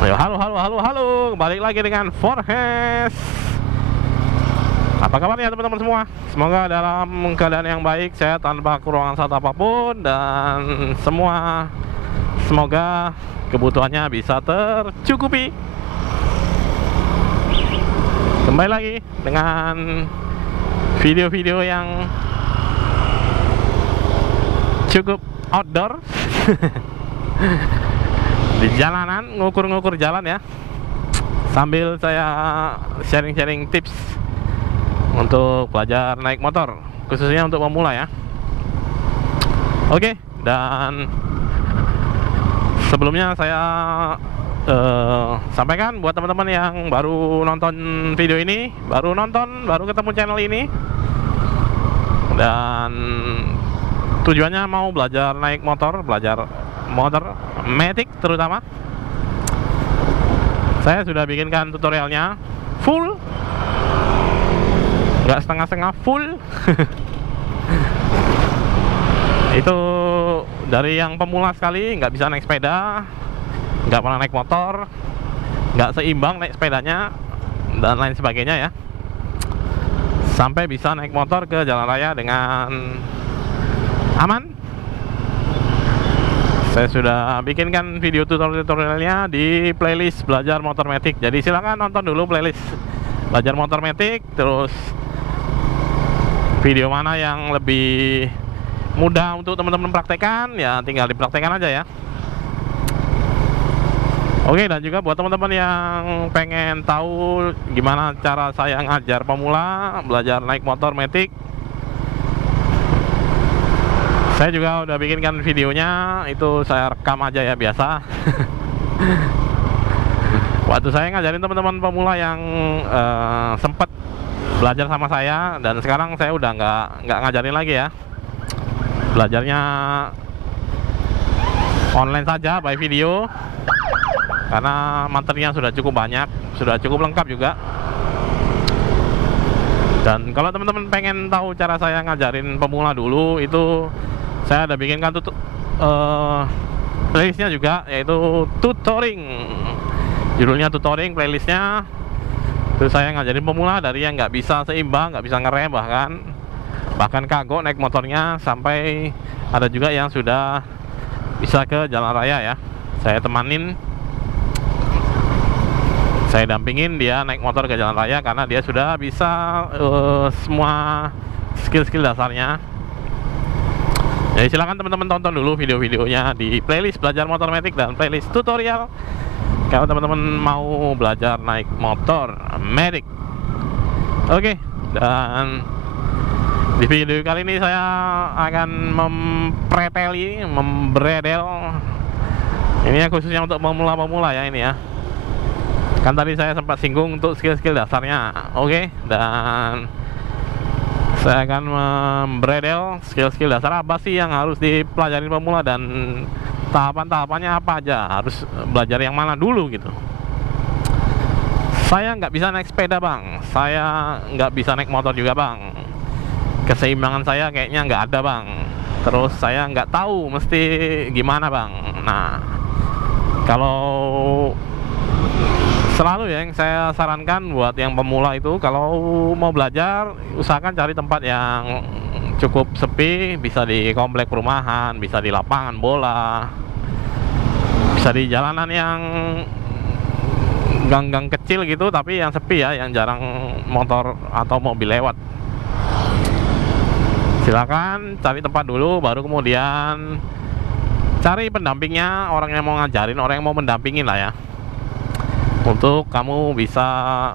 Ayo, halo, balik lagi dengan Forhes. Apa kabarnya teman-teman semua? Semoga dalam keadaan yang baik, sehat, tanpa kekurangan saat apapun, dan semoga kebutuhannya bisa tercukupi. Kembali lagi dengan video-video yang cukup outdoor. Di jalanan, ngukur-ngukur jalan ya, sambil saya sharing-sharing tips untuk belajar naik motor, khususnya untuk pemula ya. Oke, dan sebelumnya saya sampaikan buat teman-teman yang baru nonton video ini, baru ketemu channel ini, dan tujuannya mau belajar naik motor, belajar motor matic terutama. Saya sudah bikinkan tutorialnya full, nggak setengah-setengah, full. Itu dari yang pemula sekali, nggak bisa naik sepeda, nggak pernah naik motor, nggak seimbang naik sepedanya, dan lain sebagainya ya, sampai bisa naik motor ke jalan raya dengan aman. Saya sudah bikinkan video tutorialnya di playlist belajar motor matic. Jadi silakan nonton dulu playlist belajar motor matic. Terus video mana yang lebih mudah untuk teman-teman praktekkan, ya tinggal dipraktekkan aja ya. Oke, dan juga buat teman-teman yang pengen tahu gimana cara saya ngajar pemula belajar naik motor matic, saya juga udah bikinkan videonya. Itu saya rekam aja ya, biasa. Waktu saya ngajarin teman-teman pemula yang sempet belajar sama saya, dan sekarang saya udah nggak ngajarin lagi ya. Belajarnya online saja by video, karena materinya sudah cukup banyak, sudah cukup lengkap juga. Dan kalau teman-teman pengen tahu cara saya ngajarin pemula dulu, itu saya ada bikinkan playlistnya juga, yaitu tutoring. Judulnya tutoring playlistnya. Terus saya ngajarin pemula dari yang nggak bisa seimbang, nggak bisa ngerem, bahkan kagok naik motornya, sampai ada juga yang sudah bisa ke jalan raya ya. Saya temanin, saya dampingin dia naik motor ke jalan raya, karena dia sudah bisa semua skill-skill dasarnya. Jadi silakan teman-teman tonton dulu video-videonya di playlist belajar motor matic dan playlist tutorial kalau teman-teman mau belajar naik motor matic. Oke, dan di video kali ini saya akan membredel. Ini ya khususnya untuk pemula-pemula ya ini ya. Kan tadi saya sempat singgung untuk skill-skill dasarnya. Oke, dan saya akan membredel skill-skill dasar apa sih yang harus dipelajari pemula, dan tahapan-tahapannya apa aja, harus belajar yang mana dulu gitu. Saya nggak bisa naik sepeda bang, saya nggak bisa naik motor juga bang, keseimbangan saya kayaknya nggak ada bang, terus saya nggak tahu mesti gimana bang. Nah, kalau selalu ya yang saya sarankan buat yang pemula itu, kalau mau belajar usahakan cari tempat yang cukup sepi, bisa di komplek perumahan, bisa di lapangan bola, bisa di jalanan yang gang-gang kecil gitu, tapi yang sepi ya, yang jarang motor atau mobil lewat. Silakan cari tempat dulu, baru kemudian cari pendampingnya, orang yang mau ngajarin, orang yang mau mendampingin lah ya, untuk kamu bisa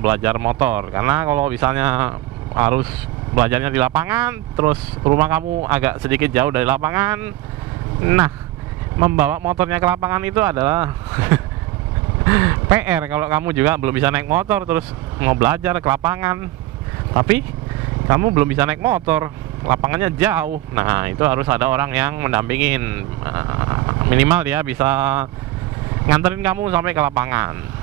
belajar motor. Karena kalau misalnya harus belajarnya di lapangan, terus rumah kamu agak sedikit jauh dari lapangan, nah membawa motornya ke lapangan itu adalah PR. Kalau kamu juga belum bisa naik motor, terus mau belajar ke lapangan, tapi kamu belum bisa naik motor, lapangannya jauh, nah itu harus ada orang yang mendampingin. Minimal dia bisa nganterin kamu sampai ke lapangan.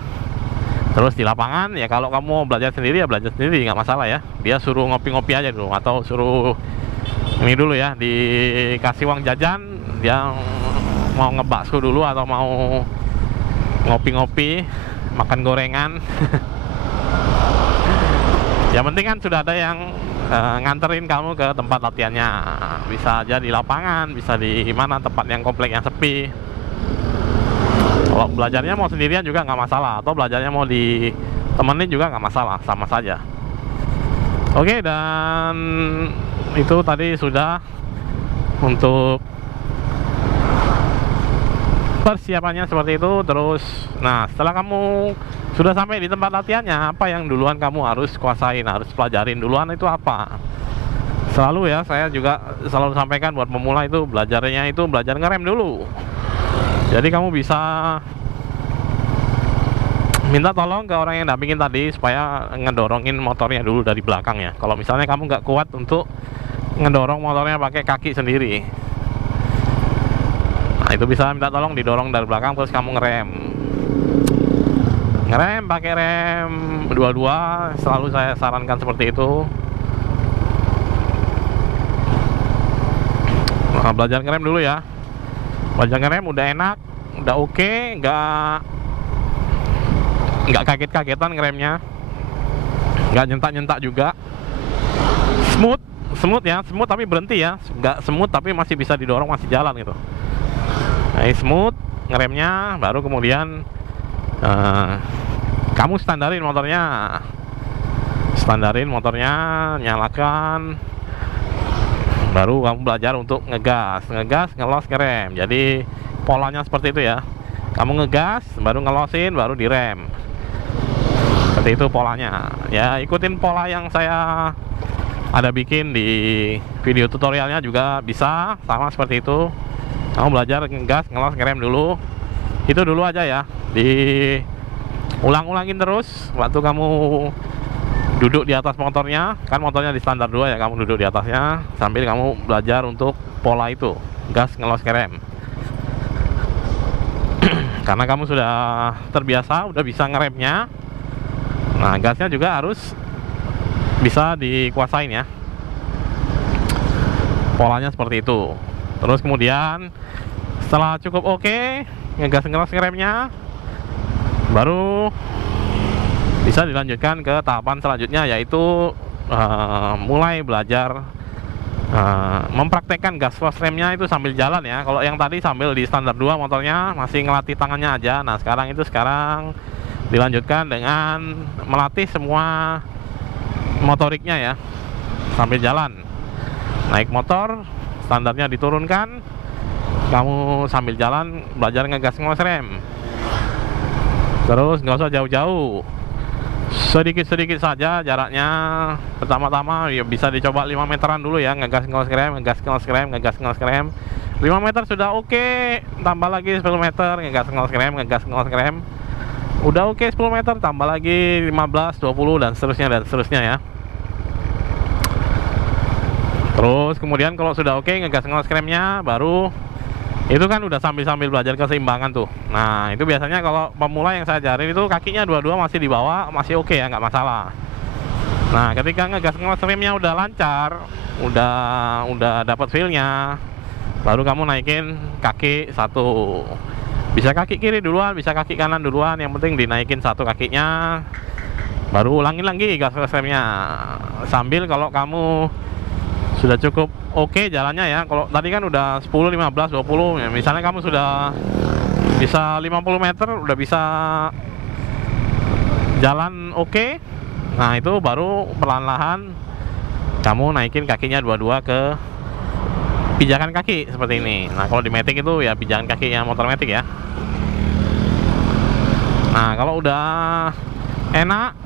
Terus di lapangan ya, kalau kamu mau belajar sendiri ya belajar sendiri, nggak masalah ya. Dia suruh ngopi-ngopi aja dulu, atau suruh ini dulu ya, dikasih uang jajan, dia mau ngebakso dulu atau mau ngopi-ngopi, makan gorengan. Yang penting kan sudah ada yang nganterin kamu ke tempat latihannya. Bisa aja di lapangan, bisa di mana tempat yang komplek yang sepi. Kalau belajarnya mau sendirian juga nggak masalah, atau belajarnya mau ditemenin juga nggak masalah, sama saja. Oke, dan itu tadi sudah untuk persiapannya seperti itu. Terus, nah setelah kamu sudah sampai di tempat latihannya, apa yang duluan kamu harus kuasain, harus pelajarin duluan itu apa? Selalu ya, saya juga selalu sampaikan buat pemula itu belajarnya itu belajar ngerem dulu. Jadi kamu bisa minta tolong ke orang yang dampingin tadi supaya ngedorongin motornya dulu dari belakang ya. Kalau misalnya kamu nggak kuat untuk ngedorong motornya pakai kaki sendiri, nah itu bisa minta tolong didorong dari belakang, terus kamu ngerem pakai rem dua-dua. Selalu saya sarankan seperti itu. Nah, belajar ngerem dulu ya. Belajar ngerem udah enak, udah oke, nggak kaget-kagetan ngeremnya, nggak nyentak-nyentak juga, smooth ya, smooth tapi berhenti ya, nggak smooth tapi masih bisa didorong, masih jalan gitu. Nah, smooth ngeremnya, baru kemudian kamu standarin motornya, nyalakan, baru kamu belajar untuk ngegas, ngelos, ngerem. Jadi polanya seperti itu ya. Kamu ngegas, baru ngelosin, baru direm. Seperti itu polanya. Ya, ikutin pola yang saya ada bikin di video tutorialnya juga bisa, sama seperti itu. Kamu belajar ngegas, ngelos, ngerem dulu. Itu dulu aja ya. Ulang-ulangin terus waktu kamu duduk di atas motornya. Kan motornya di standar 2 ya, kamu duduk di atasnya sambil kamu belajar untuk pola itu, gas, ngelos, ngerem. Karena kamu sudah terbiasa, udah bisa ngeremnya. Nah, gasnya juga harus bisa dikuasain ya. Polanya seperti itu. Terus kemudian setelah cukup oke, ngegas, ngelos, ngeremnya, baru bisa dilanjutkan ke tahapan selanjutnya, yaitu mulai belajar mempraktekkan gas close remnya itu sambil jalan ya. Kalau yang tadi sambil di standar 2 motornya masih ngelatih tangannya aja. Nah, sekarang dilanjutkan dengan melatih semua motoriknya ya, sambil jalan. Naik motor, standarnya diturunkan, kamu sambil jalan belajar ngegas, ngelos rem. Terus nggak usah jauh-jauh, sedikit-sedikit saja jaraknya. Pertama-tama ya bisa dicoba 5 meteran dulu ya, ngegas, ngelos rem, ngegas, ngelos rem, ngegas, ngelos rem. 5 meter sudah oke, tambah lagi 10 meter, ngegas, ngelos rem, ngegas, ngelos rem. Udah oke 10 meter, tambah lagi 15, 20 dan seterusnya ya. Terus kemudian kalau sudah oke ngegas, ngelos remnya, baru itu kan udah sambil belajar keseimbangan tuh. Nah, itu biasanya kalau pemula yang saya ajarin itu kakinya dua-dua masih di bawah, masih oke ya, nggak masalah. Nah, ketika ngegas, ngelos remnya udah lancar, udah dapat feel-nya, baru kamu naikin kaki satu. Bisa kaki kiri duluan, bisa kaki kanan duluan, yang penting dinaikin satu kakinya. Baru ulangin lagi gas remnya. Sambil kalau kamu sudah cukup oke jalannya ya. Kalau tadi kan udah 10, 15, 20 ya. Misalnya kamu sudah bisa 50 meter, udah bisa jalan oke. Nah, itu baru perlahan-lahan kamu naikin kakinya dua-dua ke pijakan kaki seperti ini. Nah, kalau di matic itu ya pijakan kaki yang motor matic ya. Nah, kalau udah enak,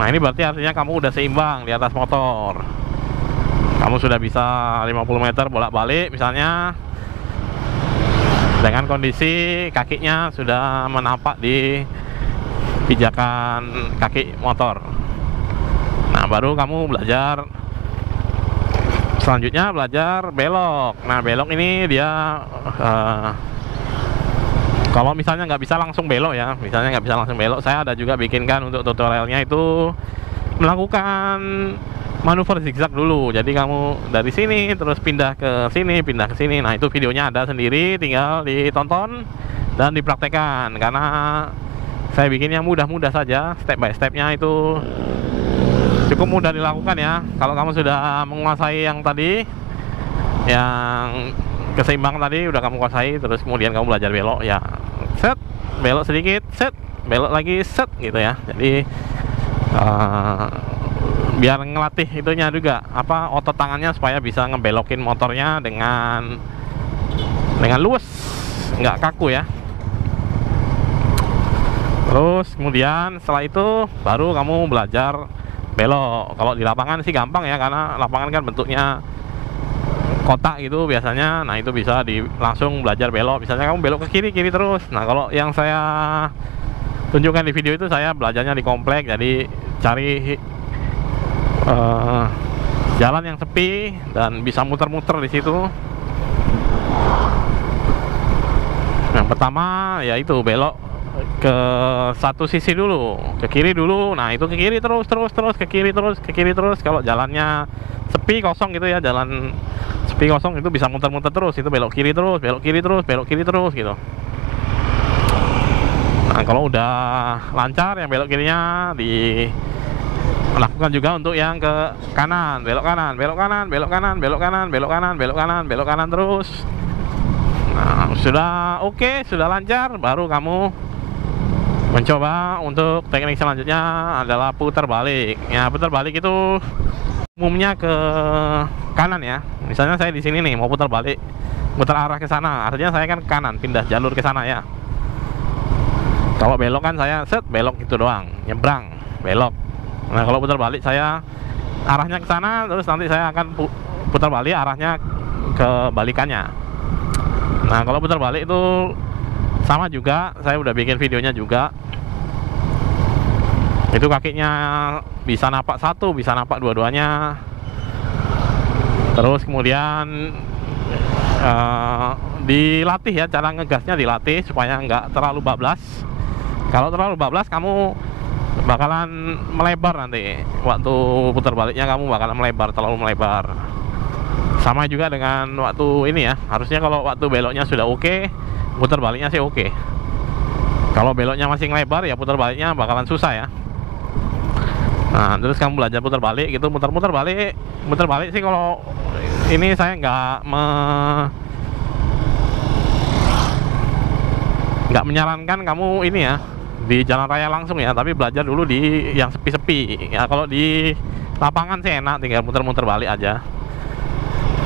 nah ini berarti artinya kamu udah seimbang di atas motor. Kamu sudah bisa 50 meter bolak-balik misalnya, dengan kondisi kakinya sudah menapak di pijakan kaki motor. Nah, baru kamu belajar selanjutnya, belajar belok. Nah, belok ini dia kalau misalnya nggak bisa langsung belok ya, saya ada juga bikinkan untuk tutorialnya itu melakukan manuver zigzag dulu. Jadi kamu dari sini terus pindah ke sini. Nah, itu videonya ada sendiri, tinggal ditonton dan dipraktekkan, karena saya bikin yang mudah-mudah saja, step by stepnya itu cukup mudah dilakukan ya. Kalau kamu sudah menguasai yang tadi, yang keseimbangan tadi udah kamu kuasai, terus kemudian kamu belajar belok ya, set, belok sedikit, set, belok lagi, set gitu ya. Jadi biar ngelatih itunya juga, apa, otot tangannya supaya bisa ngebelokin motornya dengan luwes, nggak kaku ya. Terus kemudian setelah itu baru kamu belajar belok. Kalau di lapangan sih gampang ya, karena lapangan kan bentuknya kotak gitu biasanya. Nah itu bisa langsung belajar belok. Misalnya kamu belok ke kiri terus. Nah kalau yang saya tunjukkan di video itu saya belajarnya di komplek. Jadi cari jalan yang sepi dan bisa muter-muter di situ. Yang pertama yaitu belok ke satu sisi dulu, ke kiri dulu. Nah itu ke kiri terus, ke kiri terus. Kalau jalannya sepi kosong gitu ya, jalan sepi kosong itu bisa muter-muter terus, itu belok kiri terus, belok kiri terus gitu. Nah kalau udah lancar yang belok kirinya lakukan juga untuk yang ke kanan, belok kanan terus. Nah sudah oke, sudah lancar, baru kamu mencoba untuk teknik selanjutnya adalah putar balik. Ya putar balik itu umumnya ke kanan ya. Misalnya saya di sini nih mau putar balik, putar arah ke sana, artinya saya kan ke kanan, pindah jalur ke sana ya. Kalau belok kan saya set belok gitu doang, nyebrang, belok. Nah kalau putar balik saya arahnya ke sana, terus nanti saya akan putar balik arahnya ke balikannya. Nah kalau putar balik itu sama juga, saya udah bikin videonya juga. Itu kakinya bisa napak satu, bisa napak dua-duanya. Terus kemudian dilatih ya, cara ngegasnya dilatih supaya nggak terlalu bablas. Kalau terlalu bablas kamu bakalan melebar nanti. Waktu putar baliknya kamu bakalan melebar, terlalu melebar. Sama juga dengan waktu ini ya, harusnya kalau waktu beloknya sudah oke, putar baliknya sih oke. Kalau beloknya masih ngelebar ya putar baliknya bakalan susah ya. Nah terus kamu belajar putar balik gitu, muter-muter balik. Muter balik sih kalau ini saya nggak menyarankan kamu ini ya di jalan raya langsung ya, tapi belajar dulu di yang sepi-sepi ya. Kalau di lapangan sih enak, tinggal muter-muter balik aja.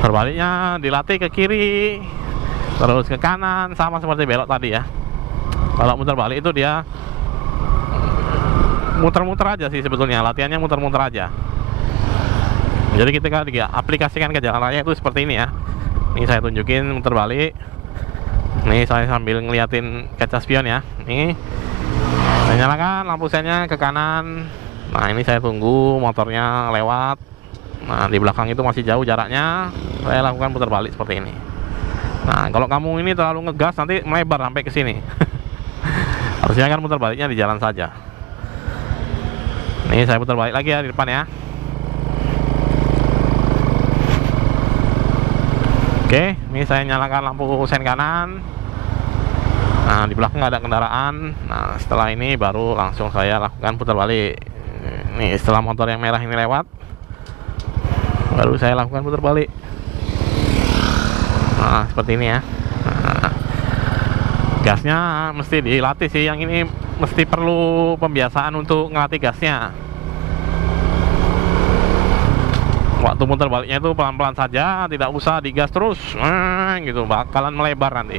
Terbaliknya dilatih ke kiri terus ke kanan, sama seperti belok tadi ya. Kalau muter balik itu dia muter-muter aja sih sebetulnya, latihannya muter-muter aja. Jadi ketika aplikasikan ke jalan raya itu seperti ini ya. Ini saya tunjukin muter balik. Nih saya sambil ngeliatin kaca spion ya. Nih saya nyalakan lampu sennya ke kanan. Nah ini saya tunggu motornya lewat. Nah di belakang itu masih jauh jaraknya, saya lakukan putar balik seperti ini. Nah kalau kamu ini terlalu ngegas nanti melebar sampai ke sini. Harusnya kan putar baliknya di jalan saja. Nih saya putar balik lagi ya di depan ya. Oke, ini saya nyalakan lampu sen kanan. Nah di belakang nggak ada kendaraan. Nah setelah ini baru langsung saya lakukan putar balik. Nih setelah motor yang merah ini lewat, baru saya lakukan putar balik. Nah seperti ini ya. Nah, gasnya mesti dilatih sih, yang ini mesti perlu pembiasaan untuk ngelatih gasnya. Waktu muter baliknya itu pelan-pelan saja, tidak usah digas terus gitu, bakalan melebar nanti.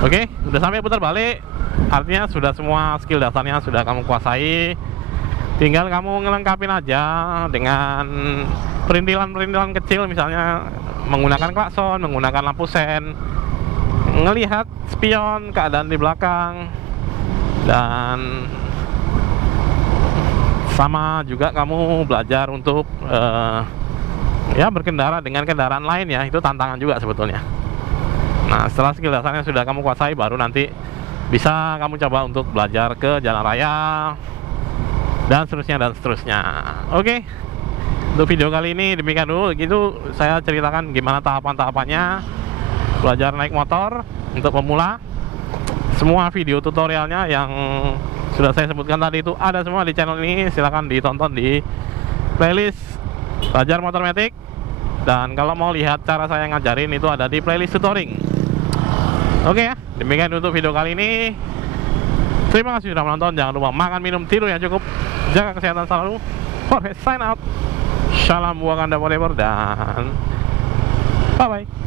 Oke, udah sampai putar balik, artinya sudah semua skill dasarnya sudah kamu kuasai. Tinggal kamu ngelengkapin aja dengan perintilan-perintilan kecil, misalnya menggunakan klakson, menggunakan lampu sen, ngelihat spion, keadaan di belakang, dan sama juga kamu belajar untuk ya berkendara dengan kendaraan lain ya. Itu tantangan juga sebetulnya. Nah setelah skill dasarnya sudah kamu kuasai, baru nanti bisa kamu coba untuk belajar ke jalan raya dan seterusnya. Oke, untuk video kali ini demikian dulu. Gitu saya ceritakan gimana tahapan-tahapannya belajar naik motor untuk pemula. Semua video tutorialnya yang sudah saya sebutkan tadi itu ada semua di channel ini. Silahkan ditonton di playlist Belajar Motor Matic. Dan kalau mau lihat cara saya ngajarin itu ada di playlist tutoring. Oke ya, demikian untuk video kali ini. Terima kasih sudah menonton. Jangan lupa makan, minum, tidur yang cukup, jaga kesehatan selalu. Jorge sign out. Salam buang Anda forever dan bye bye.